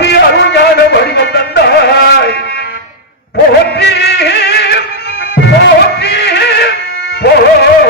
போற்றி அருஞான வடிவம் தந்தாய் போற்றி போற்றி போற்றி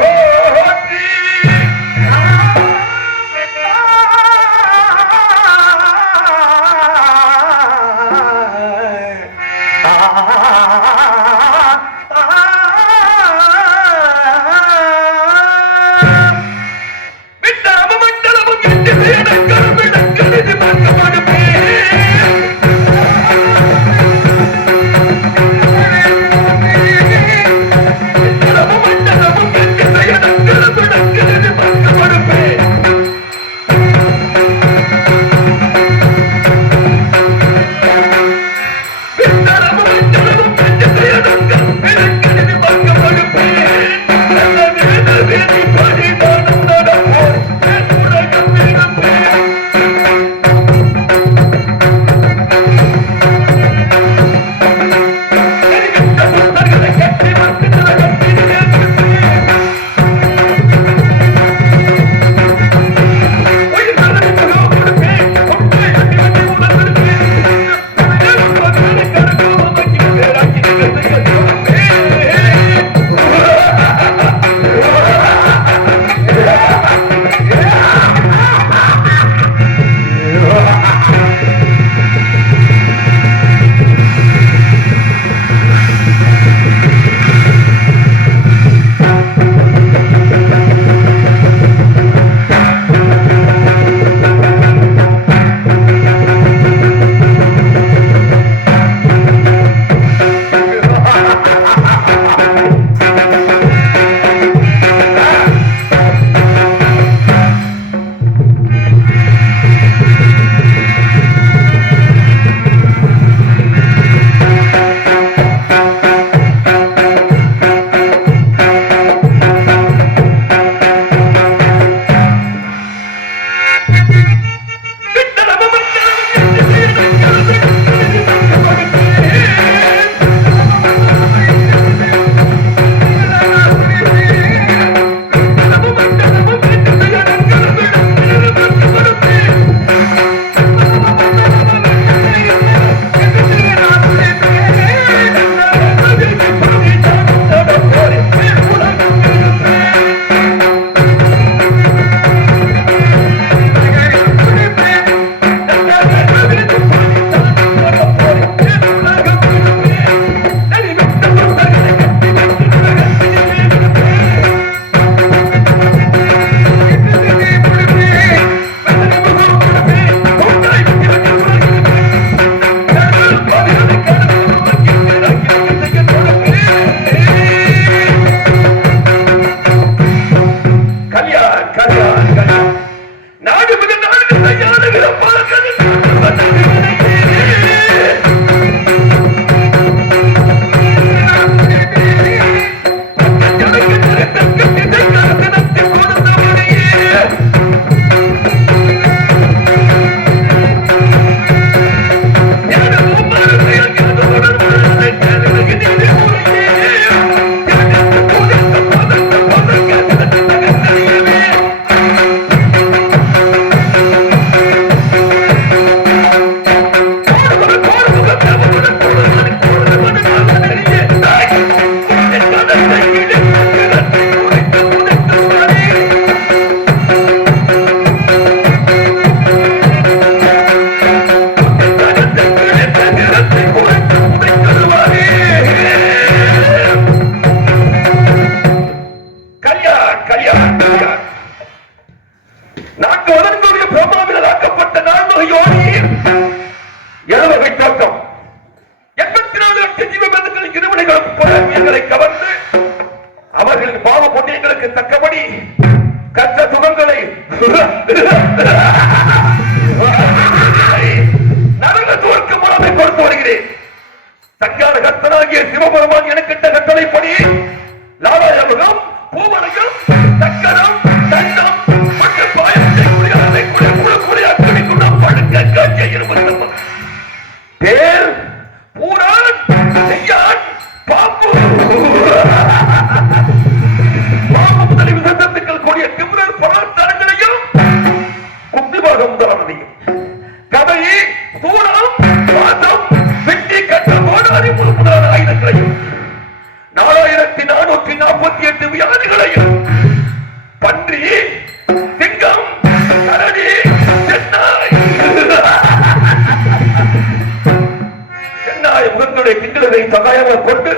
கதாநாயக கொண்டு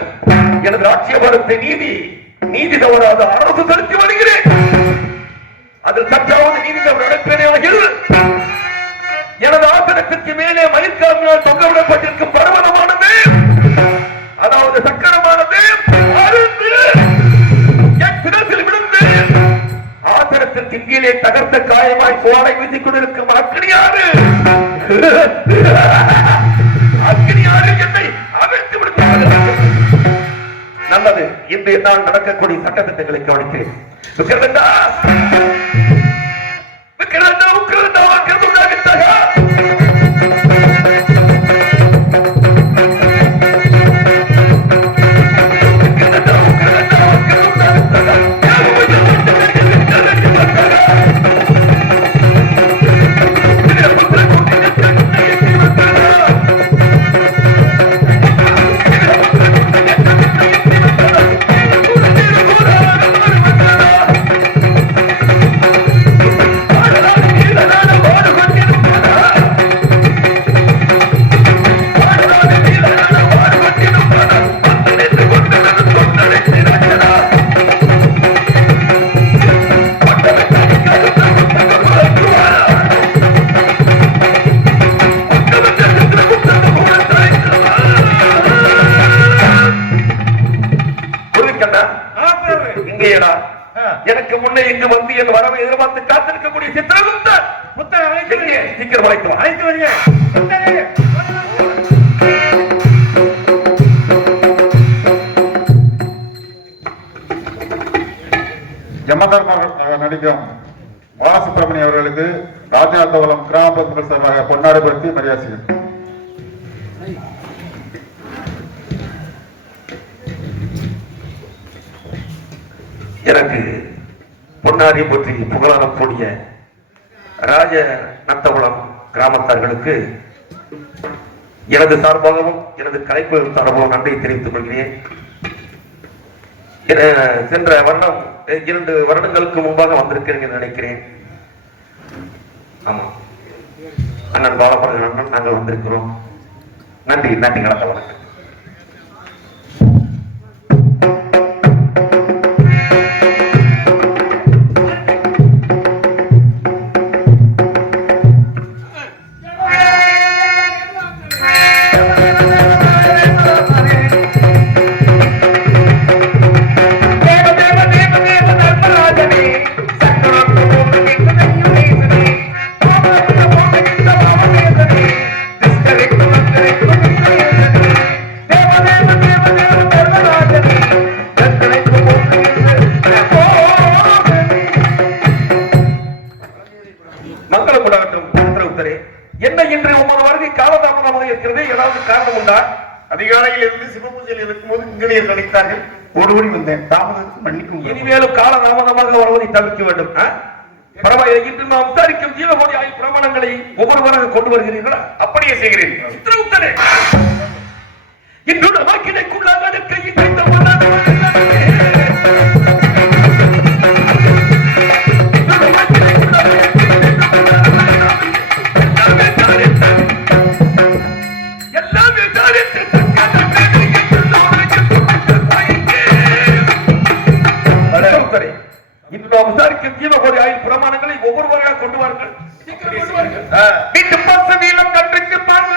எனது ராட்சியபாரத்தை நீதி தவறாத அரசு செலுத்தி வருகிறேன். அதில் சற்றாவது நீதி தவறு நடப்பேனே ஆகில் எனது ஆசனத்திற்கு மேலே மயிர்காவினால் தொங்கவிடப்பட்டிருக்கும் பர்வதமானது, அதாவது சக்கரமானது என் சிரசில் விழுந்து ஆசனத்திற்கு கீழே தகர்த்த காயமாய் சுவாலை வீசிக் கொண்டிருக்கும் அக்னியாறு என்னை அவிழ்த்து விடுத்தார்கள். நல்லது, இன்று என்னால் நடக்கக்கூடிய சட்டத்திட்டங்களை கவனிக்கிறேன். விக்கிரதண்டா விக்கிரதண்டா உக்கிரதண்டா கிருபுண்டா வித்தகா எனக்கு முன்னே இங்கு வந்து என் வரவை எதிர்பார்த்து காத்திருக்கக்கூடிய சித்திரகுப்தர் சீக்கிரம் அழைத்து வருங்க. ஜமதர்மர் நடிக்கும் பாலசுப்ரமணியம் அவர்களுக்கு ராஜநாதபுரம் கிராம பகுதிகள் சார்பாக பொன்னாடைப்படுத்தி மரியாதை செய்யும். எனக்கு பொன்னாரி போற்றி புகழக்கூடிய ராஜ நத்தகுளம் கிராமத்தார்களுக்கு எனது சார்பாகவும் எனது கலைப்பு சார்பாகவும் நன்றியை தெரிவித்துக் கொள்கிறேன். சென்ற வருடம் 2 வருடங்களுக்கு முன்பாக வந்திருக்கிறேன் என்று நினைக்கிறேன். ஆமா, அண்ணன் பாலபரன் அண்ணன் நாங்கள் வந்திருக்கிறோம். நன்றி நன்றி. நடத்த வணக்கம். என்ன இன்று ஒவ்வொரு வருகை காலதாமதமாக இருக்கிறது? ஏதாவது காரணம் உண்டா? அதிகாலையில் இருந்து சிவபூஜையில் இருக்கும்போது இங்கேயே கணித்தார்கள். ஓடி வந்தேன். தாமதத்துக்கு மன்னிக்கும். இனிமேலும் காலதாமதமாக வருவதை தவிர்க்க வேண்டும். பரவாயில்லை. இன்று நாம் விசாரிக்கும் ஜீவகோடி ஆய்வு பிரமாணங்களை ஒவ்வொருவராக கொண்டு வருகிறீர்களா? அப்படியே செய்கிறேன். சித்திரகுப்தனே, இன்று நமக்கிடைக்குள்ளாக கையை தைத்த விசாரிக்கும் ஜீவகோடி ஆய்வு பிரமாணங்களை ஒவ்வொருவராக கொண்டு வாருங்கள். வீட்டு பாச நீளம் கன்றுக்கு பால்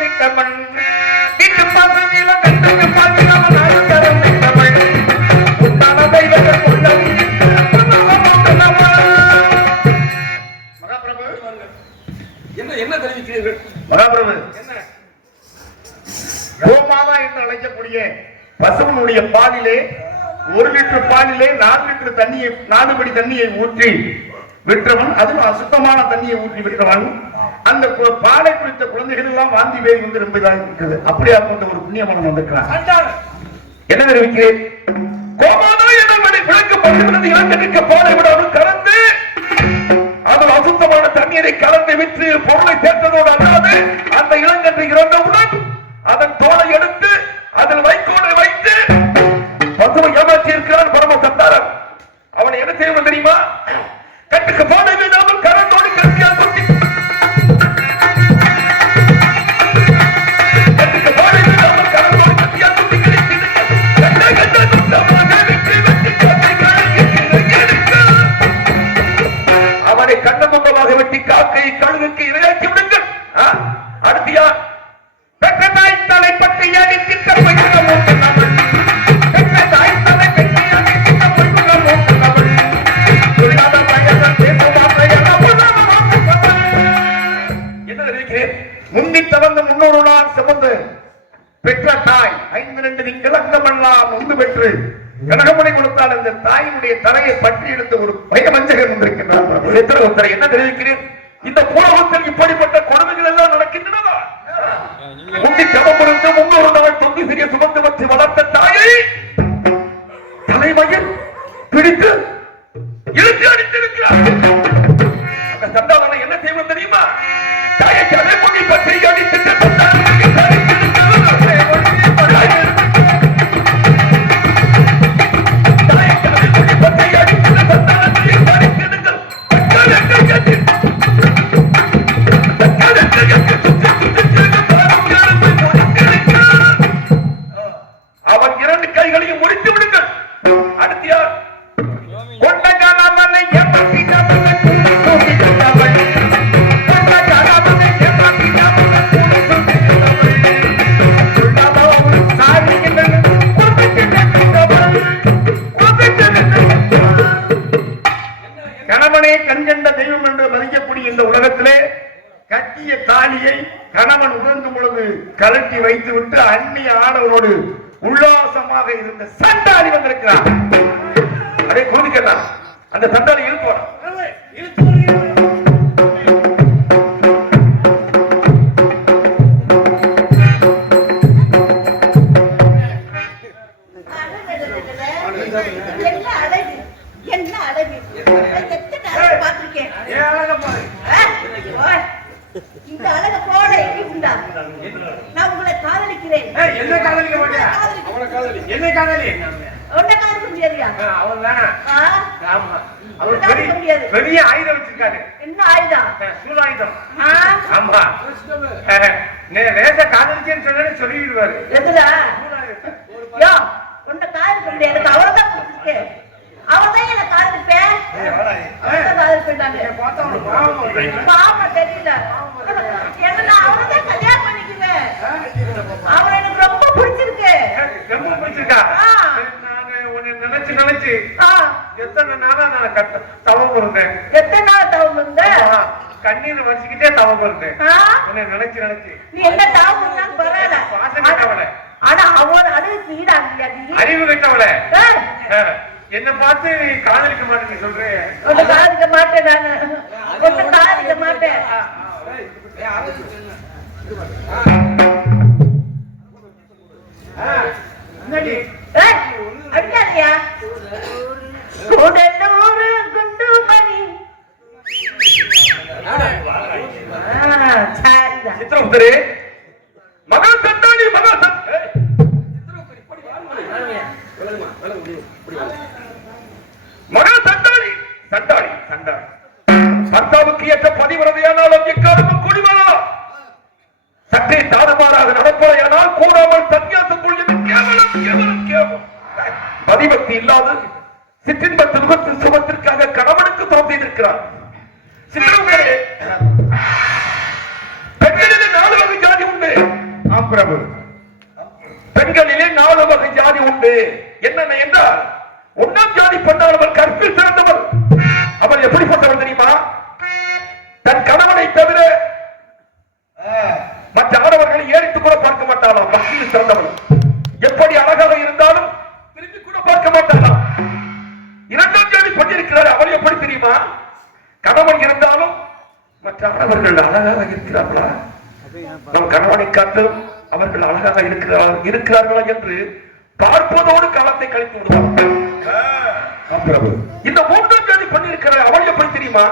நிட்டமன் வீட்டு பாச நீளம் கன்றுக்கு பால் நிட்டமன் உண்டான தெய்வங்கள் கொள்ளவும் மகாபிரபு என்ன தெரிவிக்கிறீர்கள்? மகாபிரபு, கோமாதா என்று அழைக்கக்கூடிய பசுவனுடைய பாலிலே 1 லிட்டர் பாலிலே 4 லிட்டர் தண்ணியை 4 படி தண்ணியை ஊற்றி விற்றவன், அதுவும் அசுத்தமான தண்ணியை ஊற்றி விற்றவன். அந்த பாலை குடித்த குழந்தைகள் எல்லாம் வாந்தி பேதி வந்து என்பதாக இருக்கிறது. அப்படியா போன்ற ஒரு புண்ணியமனம் வந்திருக்கிறான். என்ன தெரிவிக்கிறேன்? கோமாதா என்னும் விளக்கப்பட்டிருக்கிறது. இளங்கனுக்கு பாலை விடாமல் கலந்து அதில் அசுத்தமான தண்ணீரை கலந்து விற்று பொருளை சேர்த்ததோடு அல்லாது அந்த இளங்கன்று இறந்தவுடன் அதன் தோலை எடுத்து அதில் வைக்கோலை வைத்து பசுவை ஏமாற்றி இருக்கிறான் பரம சந்தாரம். அவனை என்ன செய்வது தெரியுமா? கட்டுக்கு போதை விடாமல் கரந்தோடு கட்டியால் கொட்டி கட்டுக்கு போதை விடாமல் கரந்தோடு கட்டியால் அடுத்தியா பெற்ற தாய் தலை பற்றி அடித்திட்ட பையன மூட்டவள் பெற்ற தாய் தலை பற்றி அடித்திட்ட பையன மூட்டவள் சொல்லாத பையன பேசுவாங்க என்ன நினைக்கிறேன் முந்தி தவந்த 300 நாள் சுமந்து பெற்ற தாய் 5 திங்கள் அங்கமெல்லாம் ஒன்று பெற்று கனகமணி கொடுத்தால் அந்த தாயினுடைய தலையை பற்றி எடுத்த ஒரு பயமஞ்சகன் வந்திருக்கிறார். சித்திரகுப்தர் என்ன தெரிவிக்கிறேன் இந்த பூலகத்தில் இப்படிப்பட்ட கொடுமைகள் எல்லாம் நடக்கின்றனவா முந்தி தவமிருந்து 300 நாள் தொங்கு சிறிய சுமந்து வச்சு வளர்த்த தாயை தலைமையில் பிடித்து இழுத்து அடித்திருக்கிறார். அந்த சண்டாளனை என்ன செய்வோம் தெரியுமா தாயை தலைமுடி பற்றி அடித்து அவன் 2 கைகளையும் முடித்து விடுங்கள். அடுத்தியார் கொண்ட கணவனை ஏமாற்றினவனை கூடி தூக்கிட்டவள் கொண்ட கணவனை ஏமாற்றினவனை கூடி தூக்கிட்டவள் சொல்லவள் சாதிகள் கணவனே கண்கண்ட தெய்வம் என்று மதிக்கக்கூடிய இந்த உலகத்திலே கட்டிய தாலியை கணவன் உணர்ந்தும் பொழுது கலட்டி வைத்து விட்டு அந்நிய ஆடவரோடு உல்லாசமாக இருந்த சண்டாளி வந்திருக்கிறார். அதே குறுதிக்கலாம் அந்த சண்டாளி இழுப்போம் என்ன அழகு எத்தனை அழகு பார்த்திருக்கேன். இந்த அழக போல எங்க உண்டா? நான் உங்களை காதலிக்கிறேன். என்ன காதலிக்க மாட்டியா? அவன காதலி. என்ன காதலி? உன்னை காதலிக்க முடியாதுயா? அவன் தானா? ஆமா. அவர் காதலிக்க முடியாது. பெரிய ஆயுதம் வச்சிருக்காரு. என்ன ஆயுதம்? சூலாயுதம். ஆமா. நீ வேச காதலிச்சேன்னு சொன்னே சொல்லிடுவாரு. எதுடா? யோ, உன்னை காதலிக்க முடியாது. எனக்கு அவர்தான் பிடிச்சிருக்கு. அவர்தான் என்ன காதலிப்பேன். அவர்தான் காதலிப்பேன்டாங்க. பாவமா தெரியல. என்ன நான் அவர்தான் கல்யாணம் பண்ணிக்குவேன். அவரை எனக்கு ரொம்ப பிடிச்சிருக்கு. ரொம்ப பிடிச்சிருக்கா? நான் உன்னை நினைச்சு எத்தனை நாளா நான் தவம் இருந்தேன். எத்தனை நாள் தவம் இருந்த? கண்ணீர் வச்சுக்கிட்டே தவம் இருந்தேன். உன்னை நினைச்சு நீ என்ன தவம் இருந்தாலும் பரவாயில்ல. வாசம் கட்டவள. ஆனா அவர் அழுது ஈடாங்க. அறிவு கட்டவள. என்ன பார்த்து காதலிக்க மாட்டேன்னு சொல்றேன். உன்னை காதலிக்க மாட்டேன். நானு உன்னை காதலிக்க மாட்டேன். அடிக்காதியா? கூடலூர் குண்டுமணி. சித்திரகுப்தரே மகா சண்டாளி மகா மகா சண்டாளி சண்டாளி சண்டாளி சர்தாவுக்கு ஏற்ற பதிவிரதையானாலும் எக்காலமும் குடிமலாம் சற்றே தாறுமாறாக நடப்பதையானால் கூடாமல் சன்னியாசம் கொள்வது கேவலம் கேவலம் கேவலம். பதிபக்தி இல்லாத சிற்றின்பத்து சுகத்திற்காக கணவனுக்கு துரோகம் செய்திருக்கிறார். சித்திரகுப்தரே பெண்களிலே 4 வகை ஜாதி உண்டு. ஆம் பிரபு. பெண்களிலே 4 வகை ஜாதி உண்டு. என்னென்ன என்றால் 1ஆம் ஜாதி பெண்ணால் அவள் கற்பில் சிறந்தவள். அவள் எப்படிப்பட்டவள் தெரியுமா? தன் கணவனை தவிர மற்ற ஆடவர்களை ஏறிட்டு கூட பார்க்க மாட்டாளாம். பக்தியில் சிறந்தவள். எப்படி அழகாக இருந்தாலும் திரும்பி கூட பார்க்க மாட்டாளாம். 2ஆம் ஜாதி பெண் இருக்கிறார். அவள் எப்படி தெரியுமா? கணவன் இருந்தாலும் மற்ற ஆடவர்கள் அழகாக இருக்கிறார்களா, நம் கணவனை காட்டும் அவர்கள் அழகாக இருக்கிறார்களா என்று பார்ப்பதோடு காலத்தை கழித்து விடுவார்கள். இந்த 3ஆம் ஜாதி பெண் இருக்கிறார். அவள் எப்படி தெரியுமா?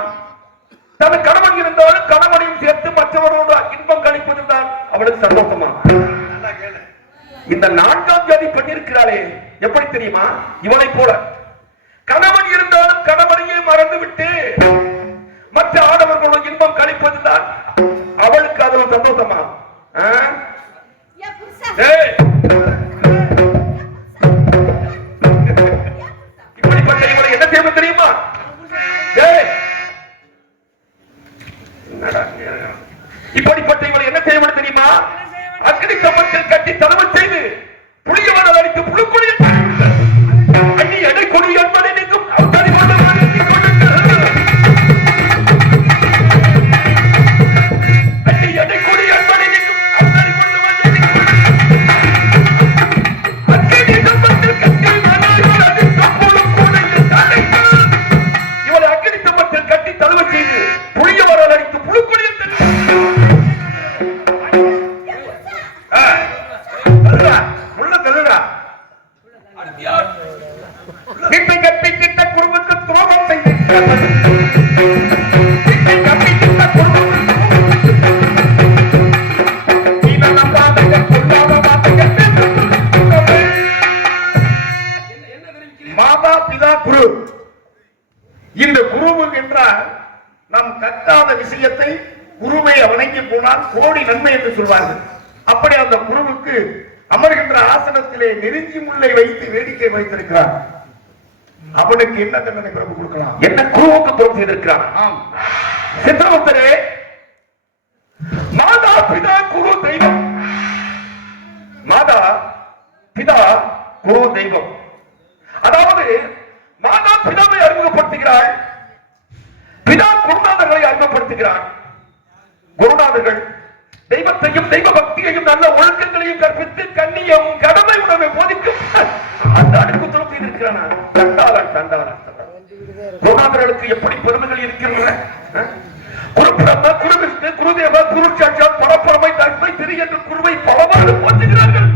தன் கணவன் இருந்தாலும் கணவனையும் சேர்த்து மற்றவரோடு இன்பம் கழிப்பதுதான் அவளுக்கு சந்தோஷமா. இந்த 4ஆம் ஜாதி பெண் இருக்கிறாளே எப்படி தெரியுமா? இவனை போல கணவன் இருந்தாலும் கணவனையே மறந்துவிட்டு மற்ற ஆடவர்களும் இன்பம் கழிப்பதுதான் அவளுக்கு அது ஒரு சந்தோஷமா. இப்படிப்பட்ட இவனை என்ன செய்யணும் தெரியுமா? இப்படிப்பட்ட இவளை என்ன செய்ய வேண்டும் தெரியுமா? அக்னி கம்பத்தில் கட்டி தலைமை செய்து புளியவன அடித்து புழுக்குடியில் அண்ணி எடை கொடி என்பதை நீக்கும் அவதாரி கொண்டு அண்ணி எடை கொடி என்பதை நீக்கும் அவதாரி கொண்டு அக்னி கம்பத்தில் கட்டி இவளை அக்னி கம்பத்தில் கட்டி தலைமை செய்து புளியவன அடித்து புழுக்குடியில் குடும்பத்து துரோகம் செய்து மாதா பிதா குரு. இந்த குருவு என்றால் நாம் கற்காத விஷயத்தை குருவை வணங்கி போனால் கோடி நன்மை என்று சொல்வார்கள். அப்படி அந்த குருவுக்கு அமர்கின்ற ஆசனத்திலே நெருஞ்சி முல்லை வைத்து வேடிக்கை வைத்திருக்கிறார். அவனுக்கு என்ன தண்டனை பிரபு கொடுக்கலாம்? என்ன குருவுக்கு துரோகம் செய்திருக்கிறான்? ஆம் சித்திரகுப்தரே, மாதா பிதா குரு தெய்வம். மாதா பிதா குரு தெய்வம். அதாவது மாதா பிதாவை அறிமுகப்படுத்துகிறாள், பிதா குருநாதர்களை அறிமுகப்படுத்துகிறார். குருநாதர்கள் தெய்வத்தையும் தெய்வ பக்தியையும் நல்ல ஒழுக்கங்களையும் கற்பித்து கண்ணியம் கடமை உணவை போதிக்கும் அந்த அடுக்கு துரோகம் செய்திருக்கிறான். தண்டாளன் தண்டாளன் குருநாதர்களுக்கு எப்படி பெருமைகள் இருக்கின்றன? குரு பிரம்மா, குரு விஷ்ணு, குருதேவா, குரு சாட்சாத், பரப்பரமை, தன்மை, திரு என்று குருவை பலவாறு போற்றுகிறார்கள்.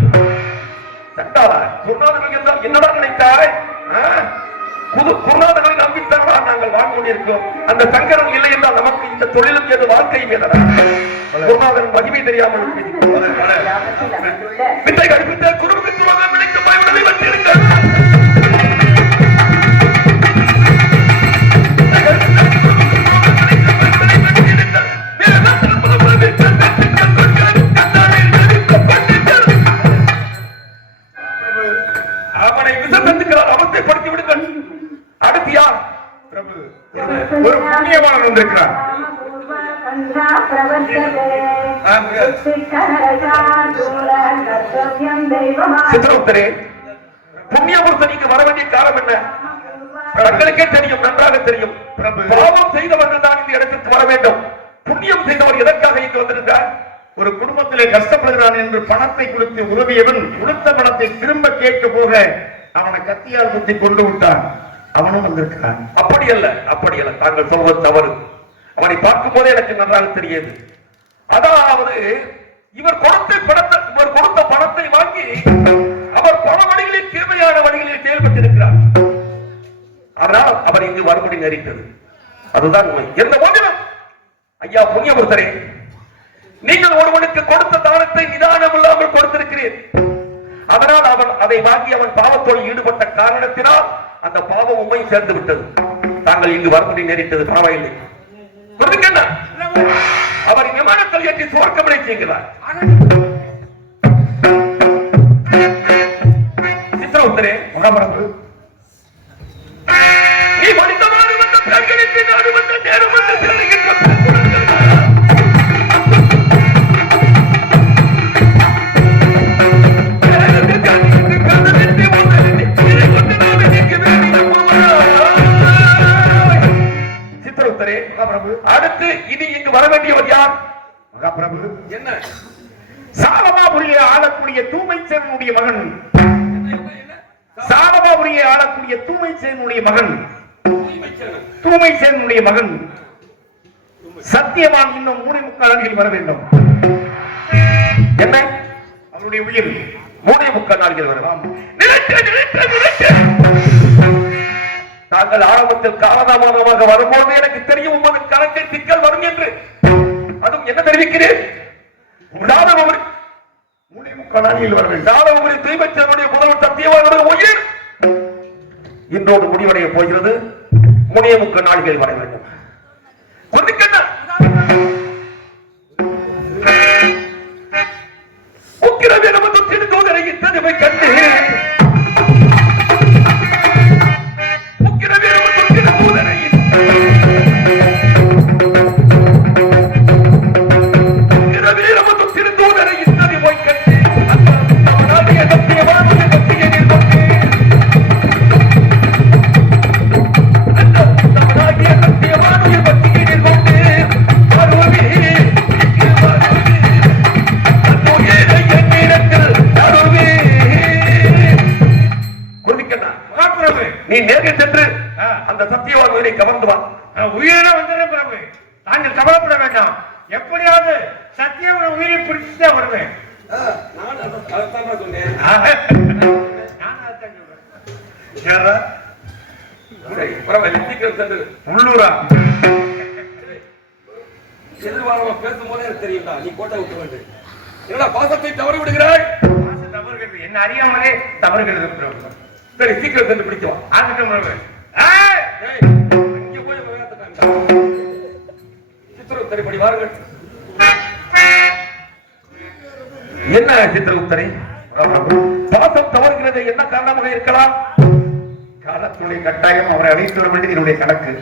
தண்டாளன் குருநாதர்கள் என்றால் என்னடா நினைத்தாய்? குருநாதர்களை நம்பித்தானா நாங்கள் வாழ்ந்து கொண்டிருக்கிறோம். அந்த சங்கரம் இல்லை என்றால் நமக்கு இந்த தொழிலும் எது வாழ்க்கையும் எதனா? குருநாதன் மகிமை தெரியாமல் வித்தை கற்பித்த குடும்பத்தின் துரோகம் விளைத்து பயனுடனே வந்திருங்கள். அவனை விசத்தத்துக்கிறார், அவத்தைப்படுத்தி விடுங்கள். அடுத்து யார்? பிரபு ஒரு புண்ணியவான் வந்திருக்கிறார். சித்திரகுப்தரே, புண்ணியமூர்த்தனிக்கு வர வேண்டிய காலம் என்ன? தங்களுக்கே தெரியும், நன்றாக தெரியும். பாவம் செய்தவர்கள் தான் இந்த இடத்திற்கு வர வேண்டும். புண்ணியம் செய்தவர் எதற்காக இங்கு வந்திருந்தார்? ஒரு குடும்பத்திலே கஷ்டப்படுகிறான் என்று பணத்தை கொடுத்து உதவியவன் கொடுத்த பணத்தை திரும்ப கேட்க போக அவனை கத்தியால் குத்தி கொண்டு விட்டான். அவனும் வந்திருக்கிறான். அப்படி அல்ல, அப்படி அல்ல, தாங்கள் சொல்வது தவறு. அவனை பார்க்கும் போதே எனக்கு நன்றாக தெரியாது. அதாவது இவர் கொடுத்த பணத்தை வாங்கி அவர் பல வழிகளில் தீர்மையான வழிகளில் செயல்பட்டிருக்கிறார். அதனால் அவர் இங்கு வரும்படி நேரிட்டது. அதுதான் உண்மை. எந்த போதிலும் ஐயா புண்ணியமூர்த்தரே, நீங்கள் ஒருவனுக்கு கொடுத்த தானத்தை நிதானம் இல்லாமல் கொடுத்திருக்கிறீர். அதனால் அவன் அதை வாங்கி அவன் பாவத்தோடு ஈடுபட்ட காரணத்தினால் அந்த பாவம் உண்மையும் சேர்ந்து விட்டது. தாங்கள் இங்கு வரும்படி நேரிட்டது பரவாயில்லை. அவர் விமானத்தில் ஏற்றி சுவர்க்கமடை செய்கிறார். சித்திரகுப்தரே, நீ மனிதமாக வந்த பெண்களுக்கு நாடு வந்த நேரம் வந்து சேருகின்ற அடுத்து இனி இங்கு வர வேண்டியவர் யார்? மகாபிரபு, என்ன? சாலமாபுரியை ஆளக்கூடிய தூமைச்சேனுடைய மகன். சாலமாபுரியை ஆளக்கூடிய தூமைச்சேனுடைய மகன். தூமைச்சேனுடைய மகன் சத்தியவான் இன்னும் 3.25 நாட்களில் வர வேண்டும். என்ன? அவருடைய உயிர் 3.25 நாட்களில் வரலாம். தாங்கள் ஆரம்பத்தில் காலதாமதமாக வரும்போது எனக்கு தெரியும் உமது கணக்கை சிக்கல் வரும் என்று. அதுவும் என்ன தெரிவிக்கிறேன்? தூய்மைச்சனுடைய முதல்வர் சத்தியவானுடைய உயிர் இன்றோடு முடிவடைய போகிறது. 3.25 நாட்களில் வர வேண்டும். உக்கிரவே நமது திருத்தூதரை இத்தனை கண்டு சென்று அந்த சத்தியவான் உயிரை கவர்ந்து வா. உயிரின வந்துடும் பிரபு, தாங்கள் கவலைப்பட வேண்டாம். எப்படியாவது சத்தியவன் உயிரை பிடிச்சுதான் வருவேன். சரி, பரவாயில்லை, சீக்கிரம் சென்று. உள்ளூரா எதிர்வாரமா பேசும்போது எனக்கு தெரியும்டா, நீ கோட்டை விட்டு வந்து என்னடா பாசத்தை தவறு விடுகிறாய். தவறுகிறது என்ன அறியாமலே தவறுகிறது பிரபு. சரி, சீக்கிரம் சென்று பிடிச்சு வா. ஆகட்டும் பிரபு. இங்க போய் சித்திரகுப்தரை படி வாருங்கள். என்ன சித்திரகுப்தரை, பாசம் தவறுகிறது என்ன காரணமாக இருக்கலாம்? காலத்துடைய கட்டாயம் அவரை அழைத்து வர வேண்டியது என்னுடைய கணக்கு.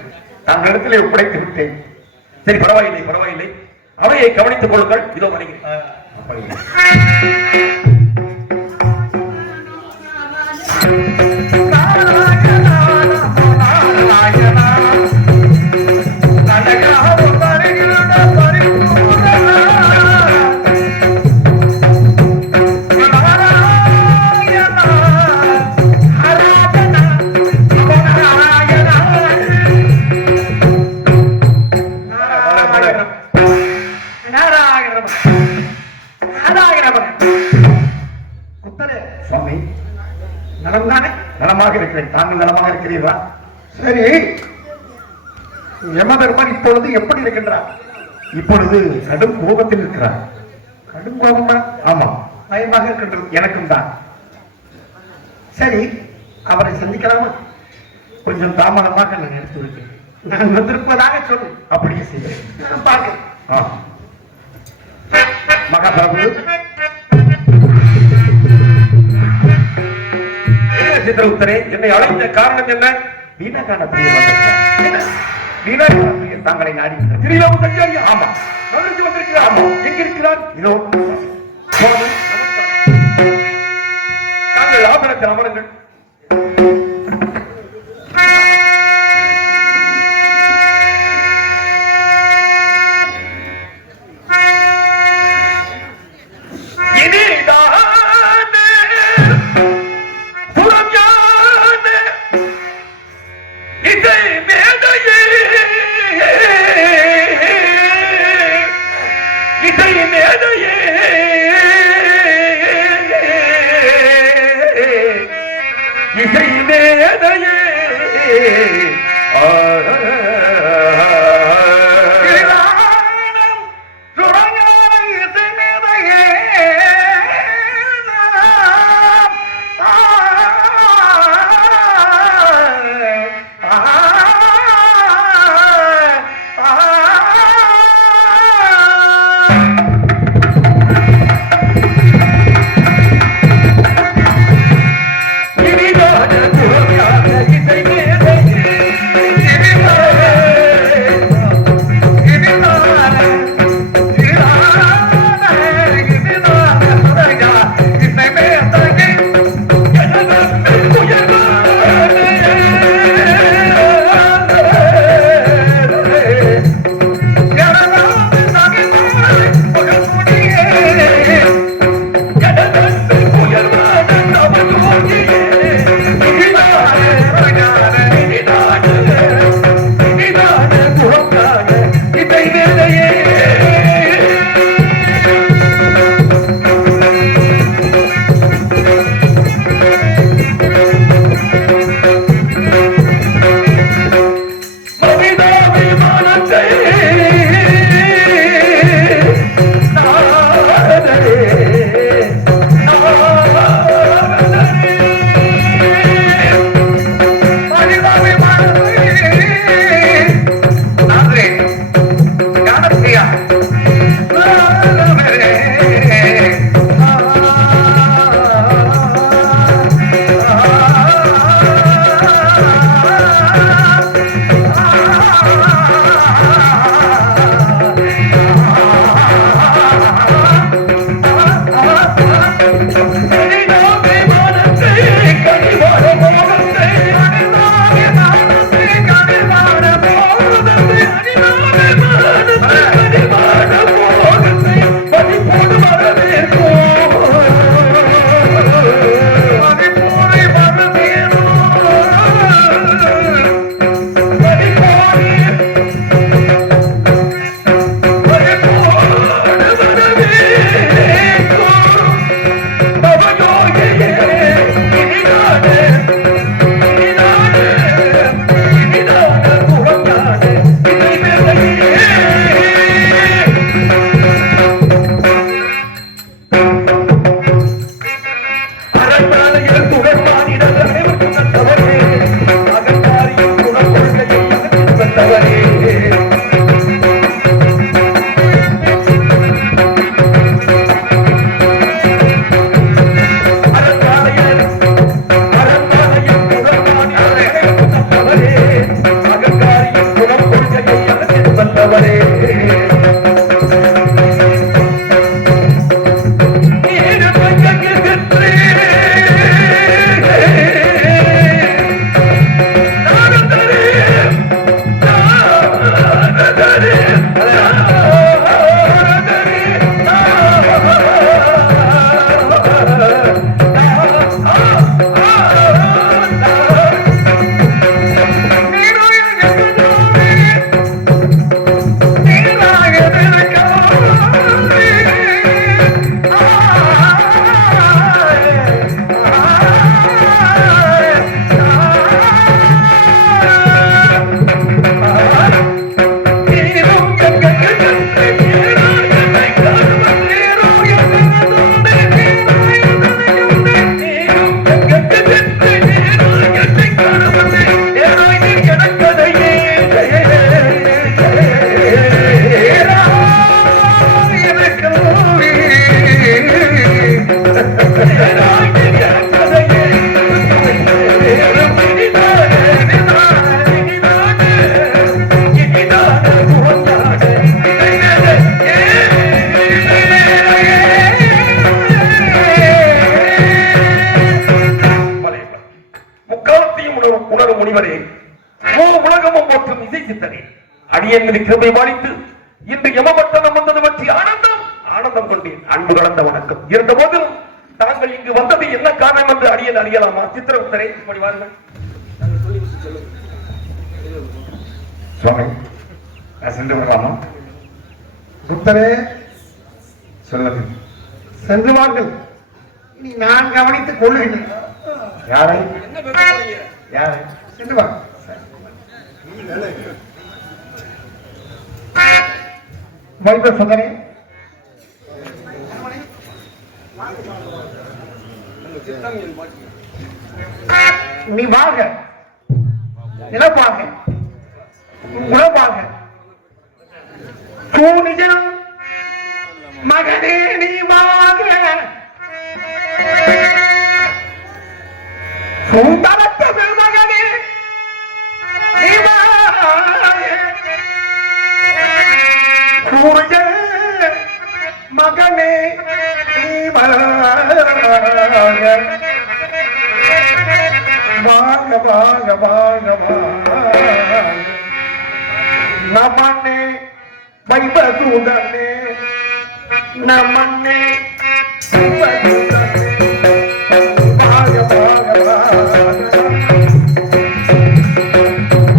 நான் இடத்திலே ஒப்படைத்து விட்டேன். சரி, பரவாயில்லை பரவாயில்லை, அவையை கவனித்துக் கொள்ளுங்கள். இதோ வருகிறேன். சுவாமி, நலம்தானே? நலமாக இருக்கிறேன். தாங்கள் நலமாக இருக்கிறீர்களா? சரி, யமதர்மன் இப்பொழுது எப்படி இருக்கின்றார்? இப்பொழுது கடும் கோபத்தில் இருக்கிறார். கடும் கோபமா? ஆமா, பயமாக இருக்கின்றது. எனக்கும் தான். சரி, அவரை சந்திக்கலாமா? கொஞ்சம் தாமதமாக நான் எடுத்து விட்டேன். நான் வந்திருப்பதாக சொல்லு. அப்படியே செய்கிறேன். பார்க்க மகாபிரபு, சித்திரகுப்தரே, என்னை அழைத்த காரணம் என்ன? வீணாக்கான பிரியர் தாங்களை நாடி திரியாவும் சஞ்சாரியா? ஆமா, மகிழ்ச்சி வந்திருக்கிறார். ஆமா, எங்க இருக்கிறார்? இதோ. சுவாமி, தாங்கள் ஆபரணத்தில் அமருங்கள். இசை மேதையே மீது கிருபை பாலித்து இன்று யமபட்டணம் வந்தது பற்றி ஆனந்தம் கொண்டேன். அன்பு கலந்த வணக்கம். இருந்த போதிலும் தாங்கள் இங்கு வந்தது என்ன காரணம் என்று அறியலாமா? சித்திரகுப்தரை இப்படி வாருங்கள். சுவாமி, சென்று வரலாமா? புத்தரே, சொல்லுங்க. சென்று வார்கள். இனி நான் கவனித்துக் கொள்ளுகிறேன். யாரை? யாரை? சென்று வா. வைத்த சுதரே, நீ வாங்க. நிலப்பாக உணவாக சூனிஜன் மகனே நீ வாங்க. சுந்தரத்த மகனே நீ வாங்க. சூனிஜன் மகனே நீ வாங்க. வாங்க வாங்க வாங்க வாங்க. நமனே வைபூதனே, நமனே வைபூதனே, வாங்க வாங்க வாங்க.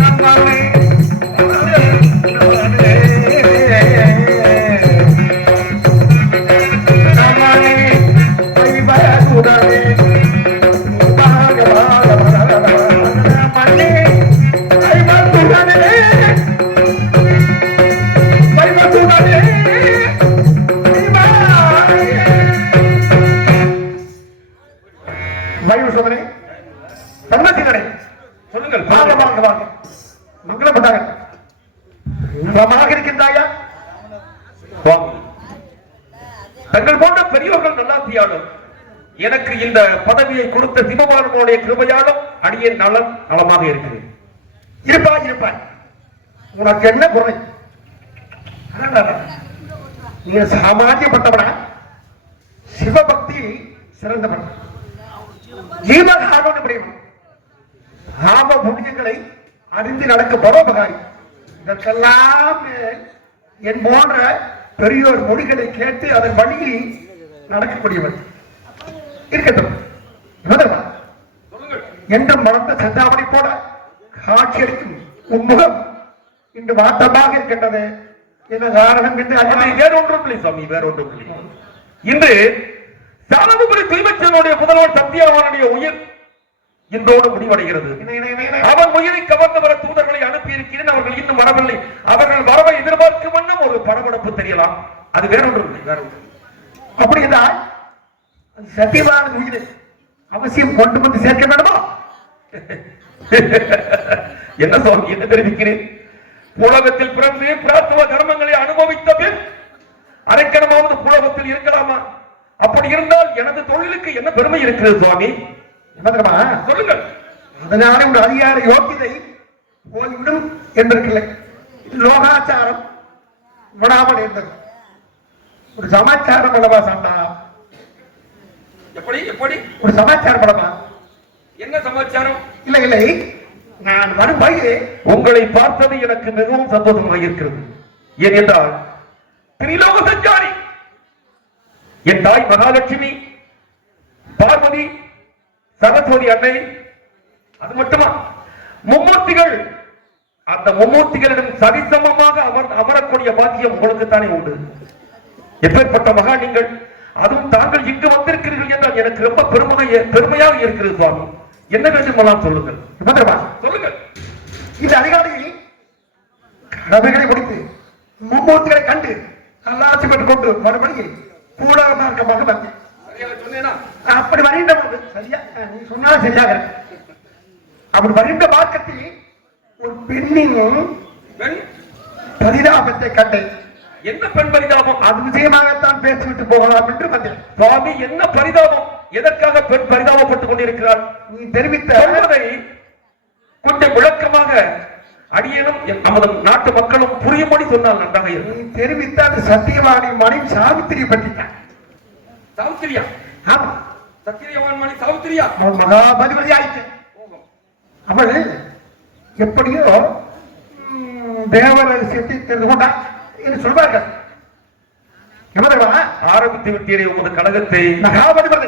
நமனே நமனே வைபூதனே, சொல்லுங்கள். வாங்க வாங்க வாங்க. மங்களப்பட்டாங்க. இருக்கின்றாயா? தங்கள் போன்ற பெரியவர்கள் நல்லாசியாலும் எனக்கு இந்த பதவியை கொடுத்த சிவபாலனுடைய கிருபையாலும் அடியேன் நலமாக இருக்கிறேன். இருப்பாய். உனக்கு என்ன குறை? நீ சாமானியப்பட்டவனா? சிவபக்தி சிறந்தவன். ஆப புண்ணியங்களை அறிந்து நடக்க பரோபகாரி. இதற்கெல்லாம் என் போன்ற பெரியோர் மொழிகளை கேட்டு அதன் வழியில் நடக்கக்கூடியவன் இருக்கட்டும். என்றும் மறந்த சந்தாமணி போல காட்சியளிக்கும் உன்முகம் இன்று மாற்றமாக இருக்கின்றது. என்ன காரணம் என்று வேறொன்றும் இல்லை சுவாமி, வேறொன்றும் இல்லை. இன்று சாலமுபுரி தீமச்சனுடைய முதல்வர் சத்தியவானுடைய உயிர் இன்றோடு முடிவடைகிறது. அவன் உயிரை கவர்ந்து வர தூதர்களை அனுப்பி இருக்கிறேன். அவர்கள் இன்னும் வரவில்லை. அவர்கள் வரவை எதிர்பார்க்கும் வண்ணம் ஒரு பரபரப்பு தெரியலாம். அது வேறொன்றும் இல்லை, வேறொன்று. அப்படி என்றால் சத்தியவான உயிரை அவசியம் கொண்டு வந்து சேர்க்க வேண்டுமா? என்ன சுவாமி, என்ன தெரிவிக்கிறேன்? புலகத்தில் பிறந்து பிரார்த்தவ கர்மங்களை அனுபவித்த பின் அரைக்கணமாவது புலகத்தில் இருக்கலாமா? அப்படி இருந்தால் எனது தொழிலுக்கு என்ன பெருமை இருக்கிறது சுவாமி? சொல்லுங்கள். அதனால ஒரு அதிகார யோக்கியதை போய்விடும் என்றிருக்கலை. லோகாச்சாரம் விடாமல் இருந்தது. ஒரு சமாச்சாரம் அல்லவா சண்டா? எப்படி எப்படி ஒரு சமாச்சாரம் அல்லவா? என்ன சமாச்சாரம்? இல்லை, நான் வரும் வழியே உங்களை பார்த்தது எனக்கு மிகவும் சந்தோஷமாக இருக்கிறது. ஏனென்றால் திரிலோக சஞ்சாரி என் தாய் மகாலட்சுமி, பார்வதி, சரஸ்வதி அன்னை, அது மட்டுமா மும்மூர்த்திகள், அந்த மும்மூர்த்திகளிடம் சரிசமமாக அமரக்கூடிய பாக்கியம் உங்களுக்கு தானே உண்டு. எப்பேற்பட்ட மகா நீங்கள்! அதுவும் தாங்கள் இங்கு வந்திருக்கிறீர்கள் என்றால் எனக்கு ரொம்ப பெருமையாக இருக்கிறது சுவாமி. என்ன வேண்டுமெல்லாம் சொல்லுங்கள். சொல்லுங்கள். இந்த அதிகாரியில் கடமைகளை முடித்து மும்மூர்த்திகளை கண்டு நல்லாட்சி பெற்றுக் கொண்டு மறுபடியும் கூடாரமாக வந்தேன். அப்படி வருகின்ற சரியா நீ சொன்னால் சரியாக. அப்படி வருகின்ற மார்க்கத்தில் ஒரு பெண்ணின் பரிதாபத்தை கண்டேன். என்ன பெண் பரிதாபம்? அது விஷயமாகத்தான் பேசிவிட்டு போகலாம் என்று வந்தேன். சுவாமி, என்ன பரிதாபம்? எதற்காக பெண் பரிதாபப்பட்டுக் கொண்டிருக்கிறாள்? நீ தெரிவித்த கொஞ்சம் விளக்கமாக அடியேனும் நமது நாட்டு மக்களும் புரியும்படி சொன்னால் நன்றாக இருக்கும். நீ தெரிவித்த அந்த சத்தியவாணி மனைவி சாவித்திரி பற்றித்தான். சாவித்திரியா? ஆமா, சத்தியவான் மணி சாவித்திரியா? அவள் மகாபதிபதி ஆயிட்டு. அவள் எப்படியோ தேவ ரகசியத்தை தெரிந்து கொண்டா என்று சொல்வார்கள். ஆரம்பித்து விட்டீரே உமது கழகத்தை. மகாபலிபதி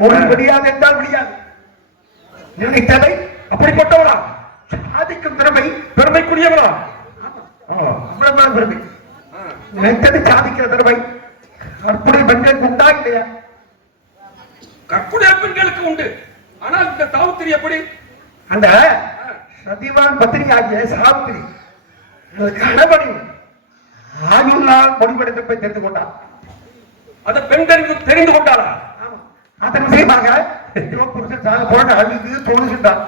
பொருள் விடியாது என்றால் விடியாது. நினைத்ததை அப்படிப்பட்டவரா? சாதிக்கும் திறமை பெருமைக்குரியவரா? அவ்வளவுதான் பெருமை. நினைத்ததை சாதிக்கிற திறமை கற்புடைய பெண்களுக்கு உண்டா இல்லையா? கற்புடைய பெண்களுக்கு உண்டு. ஆனால் இந்த சாவித்திரி எப்படி? அந்த சதிவான் பத்திரி ஆகிய சாவித்திரி கணவனின் ஆயுள் நாள் முடிவெடுப்பை தெரிந்து கொண்டார். அந்த பெண் தெரிந்து கொண்டாரா? அதன் விஷயமாக போன அழுது தொழுகின்றார்.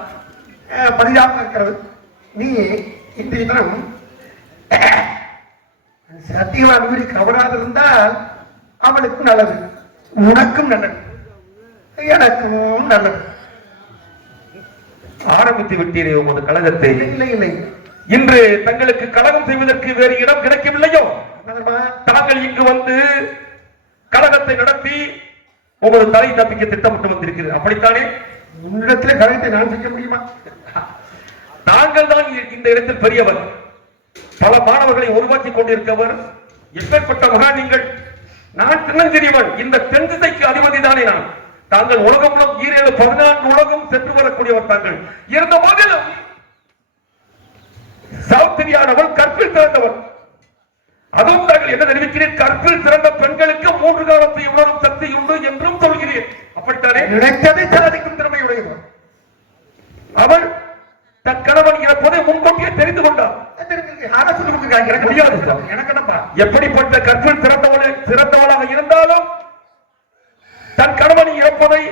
பரிதாபம் இருக்கிறது. நீ இன்றைய தினம் சத்தியவான் வீடு கவராது இருந்தால் அவளுக்கு நல்லது, உனக்கும் நல்லது, எனக்கும் நல்லது. ஆரம்பித்து விட்டீரே உமது கழகத்தை. இல்லை இல்லை, இன்று தங்களுக்கு கழகம் செய்வதற்கு வேறு இடம் கிடைக்கவில்லையோ? தாங்கள் இங்கு வந்து கழகத்தை நடத்தி உமது தலை தப்பிக்க திட்டமிட்டு வந்திருக்கிறது, அப்படித்தானே? உன்னிடத்தில் கழகத்தை நான் செய்ய முடியுமா? தாங்கள் தான் இந்த இடத்தில் பெரியவர், பல மாணவர்களை உருவாக்கி கொண்டிருக்கவர். எப்பேற்பட்ட மகா நீங்கள்! நான் சின்னஞ்சிறியவன், இந்த தென் திசைக்கு அதிபதி தானே நான். தாங்கள் உலகம் 7 14 உலகம் சென்று வரக்கூடியவர். தாங்கள் இருந்த போதிலும் சாவித்திரியானவள் கற்பில் திறந்தவர். அதுவும் தாங்கள் என்ன தெரிவிக்கிறேன், கற்பில் திறந்த பெண்களுக்கு 3 காலத்தை உணரும் சக்தி உண்டு என்றும் சொல்கிறேன், அப்படித்தானே? நினைத்ததை சாதிக்கும் திறமையுடையவர். அவள் தன் கணவன் இறப்பதை முன்கூட்டியே தெரிந்து கொண்டார். எப்படிப்பட்ட கற்பில் சிறந்தவளாக இருந்தாலும் தன் கணவன் இறப்பதை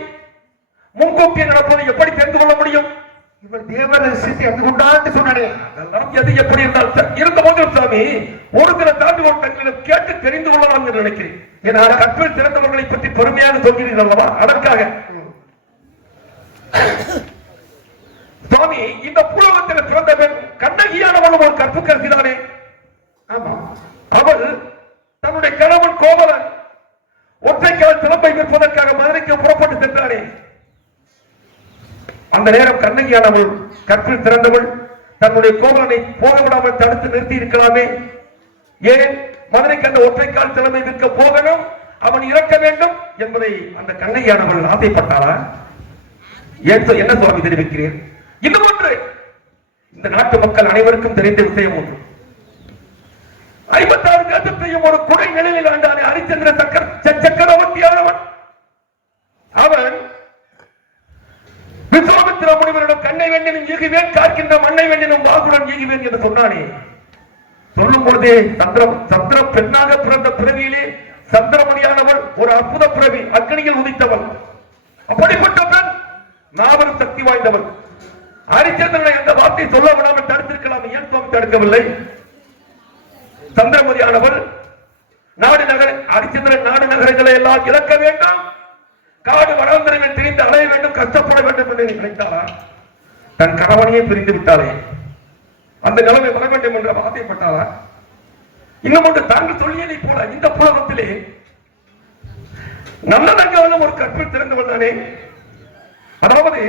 முன்கூட்டியே நடப்பதை எப்படி தெரிந்து கொள்ள முடியும்? இவள் தேவரகசியத்தை அறிந்து கொண்டான்னு சொன்னானே, அதெல்லாம் எது எப்படி இருந்தால் இருந்த போதிலும் சாமி, ஒரு சில தாண்டுகோள் கேட்டு தெரிந்து கொள்ளலாம் என்று நினைக்கிறேன். ஏன்னா கற்பில் சிறந்தவர்களை பற்றி பெருமையாக சொல்கிறீர்கள் அல்லவா, அதற்காக. சுவாமி, இந்த புலவத்தில் பிறந்த பெண் கண்ணகியானவள் ஒரு கற்புக்கரசி தானே? ஆமா. அவள் தன்னுடைய கணவன் கோவலன் ஒற்றைக்கால் சிலம்பை விற்பதற்காக மதுரைக்கு புறப்பட்டு சென்றானே, அந்த நேரம் கண்ணகியானவள் கற்பில் திறந்தவள் தன்னுடைய கோவலனை போக விடாமல் தடுத்து நிறுத்தி இருக்கலாமே. ஏன் மதுரைக்கு அந்த ஒற்றைக்கால் சிலம்பை விற்க போகணும், அவன் இறக்க வேண்டும் என்பதை அந்த கண்ணகியானவள் ஆசைப்பட்டாளா? என்ன சுவாமி தெரிவிக்கிறேன்? இன்னும் ஒன்று, இந்த நாட்டு மக்கள் அனைவருக்கும் தெரிந்த விஷயம் ஒன்று. 56 கட்டத்தையும் ஒரு குடை நிலையில் ஆண்டானே ஹரிச்சந்திர சக்கரவர்த்தியானவன். அவன் விஸ்வாமித்திர முனிவரிடம் கண்ணை வேண்டினும் ஈகுவேன், காக்கின்ற மண்ணை வேண்டினும் வாகுடன் ஈகுவேன் என்று சொன்னானே. சொல்லும் பொழுதே சந்திர பெண்ணாக பிறந்த பிறவியிலே சந்திரமணியானவள் ஒரு அற்புத பிறவி, அக்னியில் உதித்தவள். அப்படிப்பட்ட பெண் மாபெரும் சக்தி வாய்ந்தவள். ஹரிச்சந்திரனை அந்த வார்த்தை சொல்ல விடாமல் தடுத்திருக்கலாம், ஏன் சுவாமி தடுக்கவில்லை? சந்திரமதியானவள் நாடு நகர ஹரிச்சந்திரன் நாடு நகரங்களை எல்லாம் இழக்க வேண்டும், காடு வனாந்தரங்கள் திரிந்து அலைய வேண்டும், கஷ்டப்பட வேண்டும் என்று நினைத்தாளா? தன் கணவனையே பிரிந்து விட்டாளே, அந்த நிலைமை வர வேண்டும் என்று ஆசைப்பட்டாளா? இன்னும் ஒன்று, தாங்கள் சொல்லியதை போல இந்த புலகத்திலே நல்லதங்கான ஒரு கற்பில் திறந்தவள் தானே. அதாவது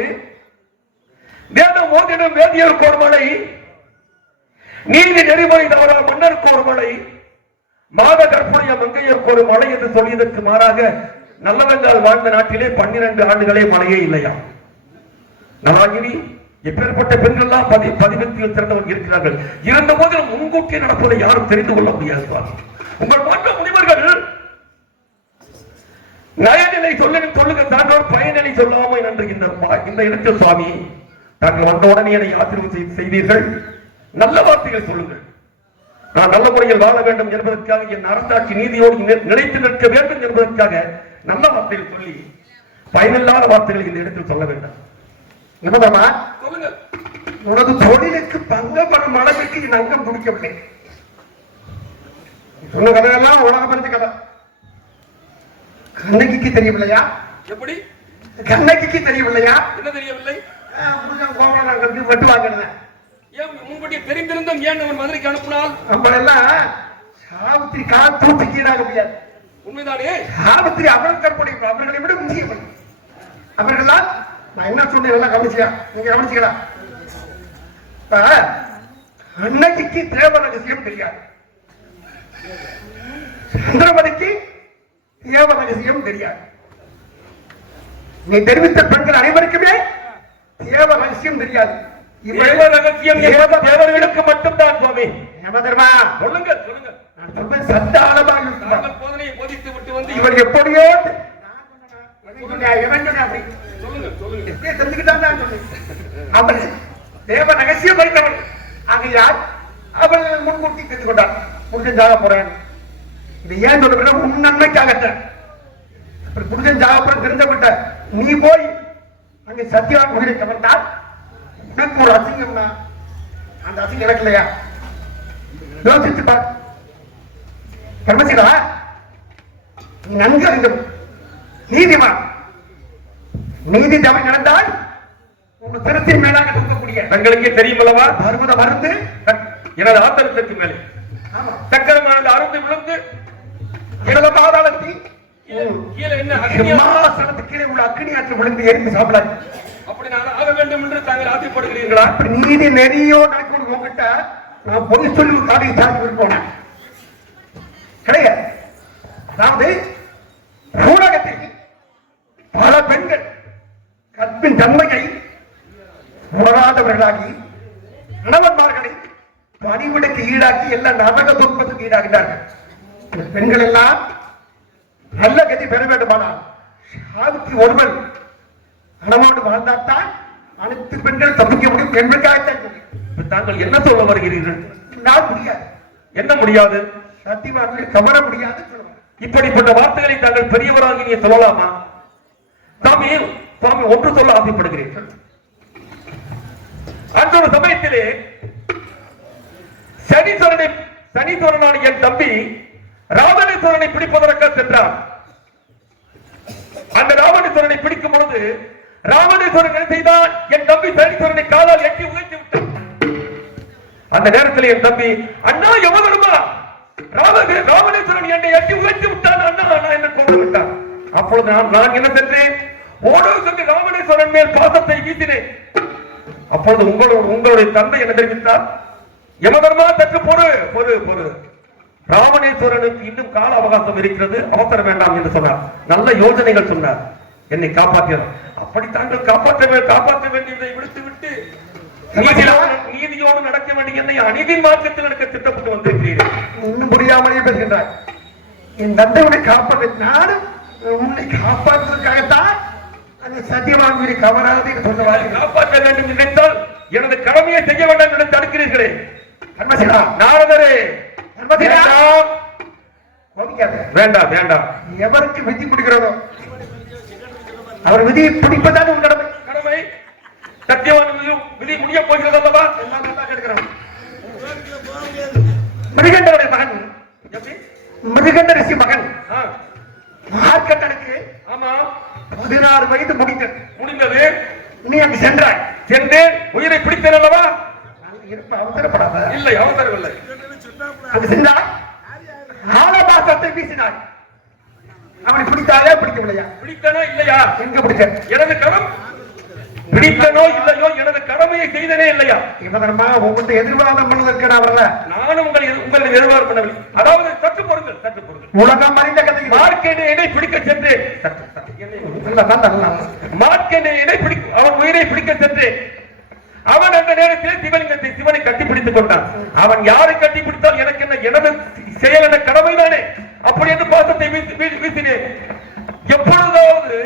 வேதம் ஓதிடும் வேதியருக்கு ஒரு மலை, நீதி நெறிமுறை தவறால் மன்னருக்கு ஒரு மலை, மாத கற்புடைய மங்கையருக்கு ஒரு மலை என்று சொல்லியதற்கு மாறாக நல்லவங்கால் வாழ்ந்த நாட்டிலே 12 ஆண்டுகளே மழையே இல்லையா? நலாகிரி எப்பேற்பட்ட பெண்கள் எல்லாம் பதிவத்தில் திறந்தவர்கள் இருக்கிறார்கள். இருந்த போதிலும் முன்கூட்டியே நடப்பதை யாரும் தெரிந்து கொள்ள முடியாது. உங்கள் மற்ற முனிவர்கள் நயநிலை சொல்லுங்க, தாங்கள் பயனிலை சொல்லாமல் நன்று இந்த இடத்தில் சுவாமி, தாங்கள் வந்த உடனே என்னை ஆசீர்வாதம் செய்தீர்கள். நல்ல வார்த்தைகள் சொல்லுங்கள். நான் நல்ல முறையில் வாழ வேண்டும் என்பதற்காக, என் அரசாட்சி நீதியோடு நிலைத்து நிற்க வேண்டும் என்பதற்காக நல்ல வார்த்தைகள் சொல்லி பயனில்லாத வார்த்தைகள் இந்த இடத்தில் சொல்ல வேண்டாம். சொல்லுங்க. உனது தொழிலுக்கு பங்கப்படும் அளவிற்கு என் அங்கம் துடிக்கவில்லை. சொன்ன கதையெல்லாம் உலகப்படுத்த கதை. கண்ணகிக்கு தெரியவில்லையா? எப்படி? கண்ணகிக்கு தெரியவில்லையா? என்ன தெரியவில்லை? கோவலன் வெட்டு வாங்கினேன். ஏன் முன்கூட்டியே தெரிந்திருந்தும் ஏன் அவன் மதுரைக்கு அனுப்பினால்? நம்மளெல்லாம் சாவித்திரி கால் தூக்கி கீழாக முடியாது. உண்மைதானே? சாவித்திரி அவர்கள் கற்பனை, அவர்களை விட முக்கியவன். அவர்கள்லாம் நான் என்ன சொன்னேன் கவனிச்சியா? நீங்க கவனிச்சுக்கலாம். இப்ப அன்னைக்கு தேவ ரகசியம் தெரியாது, சந்திரமதிக்கு தேவ ரகசியம் தெரியாது. நீ தெரிவித்த பெண்கள் அனைவருக்குமே தேவ ரகசியம் தெரியாது. தேவ ரகசியம் என்பது தேவர்களுக்கு மட்டும்தான் சுவாமி. ஏமாதர்மா சொல்லுங்க சொல்லுங்க. நான் சொல்றேன் சத்த ஆழமாக நாங்கள் போதனையை போதித்து விட்டு வந்து இவன் எப்படியோ சொல்லுங்க சொல்லுங்க. தெரிஞ்சுக்கிட்டான் தான் சொன்னேன். அவன் தேவ ரகசியம் வைத்தவன் ஆகையால் அவள் முன்கூட்டி தெரிந்து கொண்டான். புருஷன் சாக போறேன், இது ஏன் சொல்ற உன் நன்மைக்காகத்தான். புருஷன் சாக போறேன் தெரிஞ்சப்பட்ட நீ போய் அங்க சத்தியவான் உயிரை கவர்ந்தால் உனக்கு ஒரு அசிங்கம்னா அந்த அசிங்கம் எனக்கு இல்லையா? யோசிச்சு பார். கர்மசீலா நீ நன்கு அறிந்தவன், நீதிமான். நீதி தவறு நடந்தால் உங்க திருத்தின் மேலாக தூக்கக்கூடிய தங்களுக்கே தெரியுமல்லவா மருமத மருந்து எனது ஆத்தரத்திற்கு மேலே சக்கரமானது அருந்து விழுந்து எனது பாதாளத்தி கீழே என்ன சிம்மாசனத்து கீழே உள்ள அக்னி ஆற்று விழுந்து எரிந்து சாப்பிடாது. அப்படி நான் ஆக வேண்டும் என்று தாங்கள் ஆசைப்படுகிறீர்களா? அப்படி நீதி நெறியோ நடக்கணும் உங்ககிட்ட நான் பொய் சொல்லி காலையை சாதி போனேன் கிடையாது. அதாவது ஊடகத்தில் பல பெண்கள் கற்பின் தன்மையை உணராதவர்களாகி கணவன்மார்களை பணிவிடைக்கு ஈடாக்கி எல்லாம் நாடக துன்பத்துக்கு ஈடாகிறார்கள். இந்த பெண்கள் எல்லாம் நல்ல கதி பெற வேண்டுமானால் சாவுக்கு ஒருவன் கணவனோடு வாழ்ந்தால்தான் அனைத்து பெண்கள் தப்பிக்க முடியும் என்பதற்காகத்தான். தாங்கள் என்ன சொல்ல வருகிறீர்கள்? நான் முடியாது. என்ன முடியாது? சத்தியவான்களை கவர முடியாது சொல்லுவாங்க. இப்படிப்பட்ட வார்த்தைகளை தாங்கள் பெரியவராக நீ சொல்லலாமா? சாமி சுவாமி ஒன்று சொல்ல ஆசைப்படுகிறேன். அந்த ஒரு சமயத்திலே சனீஸ்வரனான என் தம்பி ராவணேஸ்வரனை பிடிப்பதற்காக சென்றான். அந்த ராவணேஸ்வரனை பிடிக்கும் பொழுது ராவணேஸ்வரன் என்ன செய்தான்? என் தம்பி சனீஸ்வரனை காலால் எட்டி உதைத்து விட்டான். அந்த நேரத்தில் என் தம்பி அண்ணா எவ்வளவுமா ராவணேஸ்வரன் என்னை எட்டி உதைத்து விட்டான் அண்ணா அண்ணா என்று கொண்டு விட்டான். அப்பொழுது நான் என்ன சென்றேன்? ஓடோ சென்று ராவணேஸ்வரன் மேல் பாசத்தை வீசினேன். அப்பொழுது உங்களுடைய தந்தை என்ன தெரிவித்தார்? யமதர்மா தற்று பொறு ராவணேஸ்வரனுக்கு இன்னும் கால அவகாசம் இருக்கிறது, அவசரம் வேண்டாம் என்று சொன்னார். நல்ல யோசனைகள் சொன்னார், என்னை காப்பாற்றினார். அப்படி தாங்கள் காப்பாற்ற வேண்டியதை விடுத்து விட்டு நீதியோடு நடக்க வேண்டிய என்னை அநீதியின் மார்க்கத்தில் நடக்க திட்டப்பட்டு வந்திருக்கிறீர்கள். இன்னும் புரியாமலே பேசுகின்றாய். என் தந்தையுடைய காப்பாற்ற நானும் உன்னை காப்பாற்றுவதற்காகத்தான் அந்த சத்தியவான்களை கவராது சொன்னவாறு காப்பாற்ற வேண்டும் நினைத்தால் எனது கடமையை செய்ய வேண்டாம் என்று தடுக்கிறீர்களே. கர்மசீலா நாரதரே, வேண்டாம் வேண்டாம். எவருக்கு விதி பிடிக்கிறதோ அவர் விதியை பிடிப்பதான் உன் கடமை. சத்தியவான் விதி முடிய போகிறது அல்லவா? எல்லாம் நல்லா கேட்கிறோம். மிருகண்டருடைய மகன், மிருகண்ட ரிஷி மகன் மார்க்கண்டனுக்கு 16 வயது முடிந்தது. நீ அங்கு சென்றாய். சென்று உயிரை பிடித்தேன் அல்லவா? அவசரப்படாத. இல்லை, அவசரம் இல்லை. அங்கு சென்றாய், ஆலபாசத்தை வீசினாய். அவனை பிடித்தாயா பிடிக்கவில்லையா? பிடித்தனோ இல்லையா? எங்க பிடிச்ச? எனது கடம் பிடித்தனோ இல்லையோ எனது கடமையை செய்தனே இல்லையா? இவதர்மா உங்கள்கிட்ட எதிர்வாதம் பண்ணுவதற்கு நான் வரல. நானும் உங்களை எதிர்பார்ப்பு பண்ணவில்லை. அதாவது சற்று பொருங்கள். உலகம் அறிந்த கதை. மார்க்கண்டேயனை பிடிக்க சென்று அவன் உயிரை பிடிக்க சென்று அவன் அந்த நேரத்தில் சிவனை கட்டிப்பிடித்துக் கொண்டான். அவன் யாரை கட்டிப்பிடித்தால் எனக்கு என்ன, எனது செயல் என கடமை தானே. அப்படி என்று பாசத்தை வீசினேன். எப்பொழுதாவது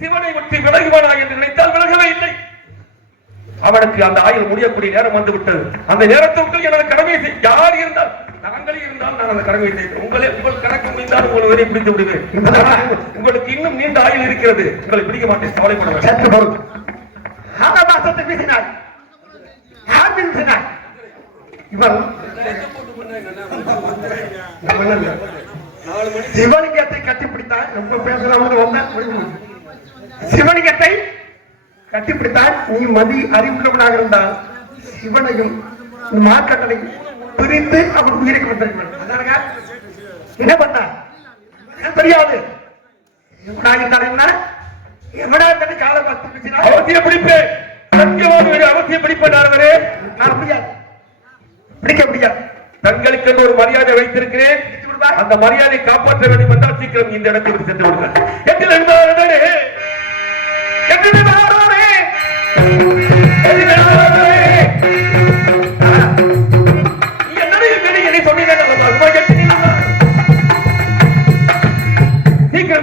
சிவனை விட்டு விலகுவானா என்று நினைத்தால் விலகவே இல்லை. அவனுக்கு அந்த ஆயுள் முடியக்கூடிய நேரம் வந்து விட்டது. அந்த நேரத்திற்குள் எனது கடமையை யார் இருந்தால் நாங்களே இருந்தால் நான் அந்த கடமையை செய்தேன். உங்கள் கணக்கு முடிந்தால் உங்கள் உயிரை பிடித்து விடுவேன். உங்களுக்கு இன்னும் நீண்ட ஆயுள் இருக்கிறது, உங்களை பிடிக்க மாட்டேன், கவலைப்பட. ஆகாசத்தை வீசினாய், யார் வீசினாய்? இவன் சிவலிங்கத்தை கட்டிப்பிடித்தான். ரொம்ப பேசுறவங்க சிவலிங்கத்தை கட்டிப்பிடித்தான். நீ மதி அறிவுள்ளவனாக இருந்தால் சிவனையும் மார்க்கண்டனையும் பிரிந்து அவன் உயிருக்கு வந்திருக்கிறான். என்ன பண்ண தெரியாது. அவசியம் பிடிப்பேன், அவசியம் பிடிப்பேன். நான் முடியாது. பிடிக்க முடியாது. தங்களுக்கு ஒரு மரியாதை வைத்திருக்கிறேன். அந்த மரியாதை காப்பாற்ற வேண்டும் என்றால் சீக்கிரம் இந்த இடத்தை விட்டு சென்று விடுங்கள். சீக்கிரம்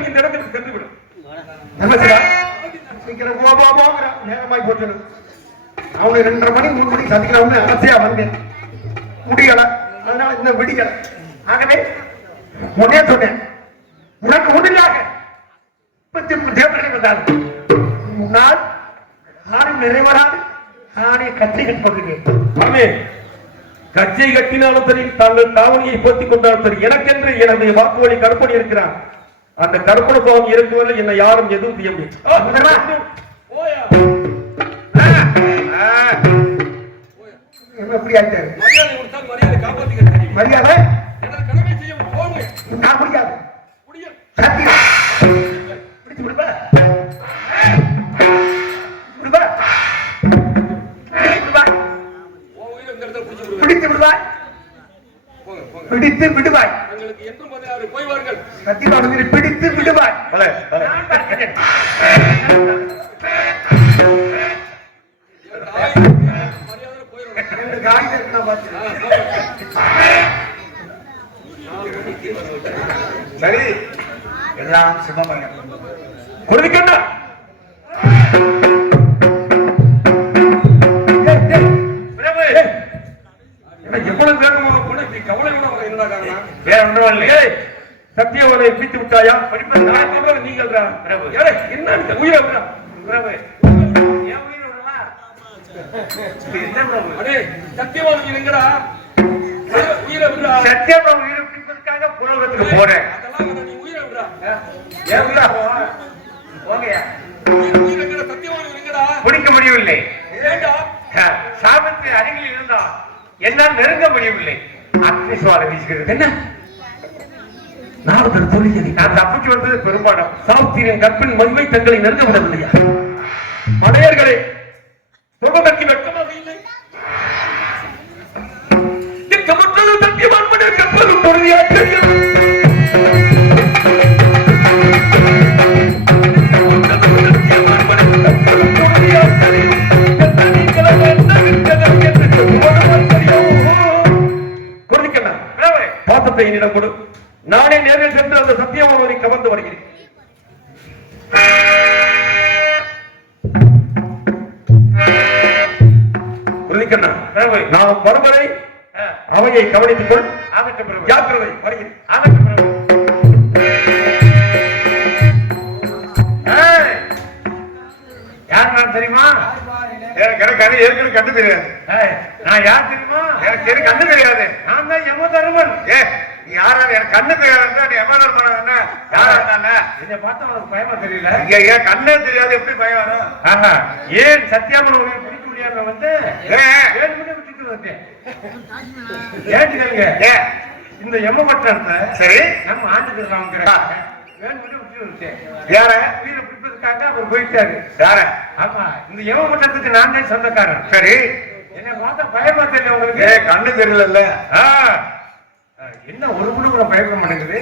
இந்த இடத்தை விட்டு சென்று விடும். சீக்கிரம் நேரமாய் போட்டு அவனை 2:30 மணி 3 மணிக்கு சந்திக்கலாம்னு ஆசையா வந்தேன். முடியல, அதனால இன்னும் விடியல. ஆகவே உடனே சொன்னேன், உனக்கு உறுதியாக தேர்தலை வந்தால் முன்னால் யாரும் நிறைவராது நானே கச்சை கட்டுகிறேன். கச்சை கட்டினாலும் சரி, தாங்கள் தாவணியை போத்திக் கொண்டாலும் சரி, எனக்கென்று எனது வாக்குவழி கருப்பணி இருக்கிறான். அந்த கருப்பண சுவாமி இருக்குவரை என்னை யாரும் எதுவும் செய்ய முடியும். எப்படி ஆயிட்டாரு? மரியாதை நான் முடியாது. சத்தியம் பிடிச்சு விடுப்ப பிடித்து விடுவாய், பிடித்து விடுவாய். சத்தியமாக பிடித்து விடுவாய். சரி, எல்லாம் சுபமங்க. கொடுக்கண்டா எவ்வளவு வேகமாக போன கவலை வேற ஒன்றும் இல்லையே. சத்தியவனை பிடித்து விட்டாயா? நீங்கள் என்ன உயிரை சத்தியவான் எங்கடா உயிரை விடுறா? சத்தியவான் உயிரை பிடிப்பதற்காக புலவரத்துக்கு போறேன். அதெல்லாம் நீ உயிரை விடுறா? சத்தியவான் எங்கடா? பிடிக்க முடியவில்லை. ஏண்டா? சாபத்து அருகில் இருந்தா என்னால் நெருங்க முடியவில்லை. அக்னிஸ்வாலை வீசுகிறது. என்ன நாரதர் சொல்லியதை நான் தப்பிச்சு வந்தது பெரும்பாலும் சாஸ்திரியின் கற்பின் மகிமை தங்களை நெருங்க விடவில்லையா? மடையர்களே, சொல்வதற்கு வெட்கமாக இல்லை. சத்தியவான் மனிதர் கற்பதும் பொருளியாற்றியம். பாத்திரத்தை என்னிடம் கொடு. நானே நேரில் சென்று அந்த சத்தியவானை கவர்ந்து வருகிறேன். நாம் வருவதை அவையை கவனித்துக் கொள். ஜாக்கிரதை, வருகிறேன். யார் நான் தெரியுமா? எனக்கு ஏற்கனவே கண்டு தெரியாது. நான் யார் தெரியுமா? எனக்கு கண்டு தெரியாது. நான் தான் யமதர்மன். யாராவது எனக்கு கண்ணு தெரியாது. யமதர்மன் யாரா? இதை பார்த்தா உனக்கு பயமா தெரியல? ஏன் கண்ணே தெரியாது, எப்படி பயம் வரும்? ஏன் சத்தியாமன் பிடிக்க முடியாம வந்து விட்டுட்டு வந்தேன். ஏற்றுக்கங்க, இந்த யமபட்டணத்தை சரி நம்ம ஆண்டுக்கிறாங்க. யார வீர பிடிப்பதற்காக அவர் போயிட்டாரு. யார? ஆமா, இந்த யமபட்டணத்துக்கு நான் தான் சொந்தக்காரன். சரி, என்ன பார்த்தா பயமா தெரியல உங்களுக்கு? கண்ணு தெரியல. என்ன ஒரு குழு கூட பயப்பட மாட்டேங்குது.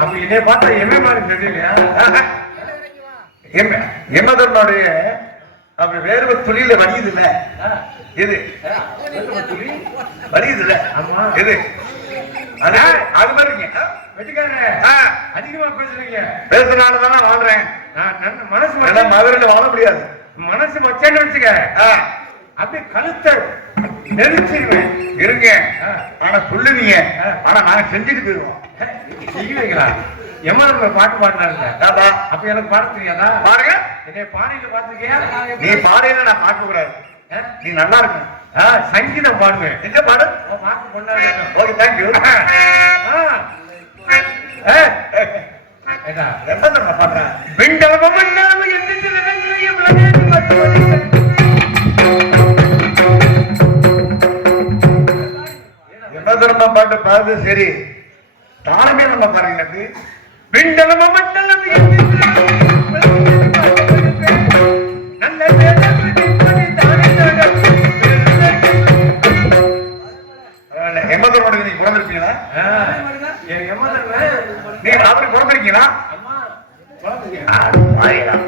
அப்ப என்னை பார்த்தா எம்ஏ மாதிரி தெரியலையா? எம்மதனுடைய அப்படி வேர்வை துளியில வலியுது இல்ல? இது வலியுது இல்ல? ஆமா, இது அது மாதிரி அதிகமா பேசுறீங்க. பேசுனாலதானே வாழ்றேன். மனசு மதுரையில வாழ முடியாது. மனசு வச்சேன்னு வச்சுக்க, அப்படியே கழுத்தை நெரிச்சிருவேன். இருங்க, ஆனா சொல்லுவீங்க, ஆனா நாங்க செஞ்சுட்டு போயிருவோம். செய்வீங்களா? எம்மதர்ம பாட்டு பாடினாருங்க. அப்ப எனக்கு பாட தெரியாதா? பாருங்க. என்னை பாடியில பாத்துருக்கியா? நீ பாடையில நான் பார்க்க கூடாது. நீ நல்லா இருக்கும். சங்கீதம் பாடுவேன். எங்க பாடு? பாட்டு பொண்ணு. Okay, thank you. பாடுறேன். எம்மதர்மம் பாட்டு பாடுறது சரி, தானமே நம்ம பாருங்க. பிண்டலம நீங்க பிறந்திருப்பீங்களா? என் எம்மா தானே. நீங்க அப்படி பிறந்திருக்கீங்களா? அம்மா, குழந்தைங்க. ஆயிரம்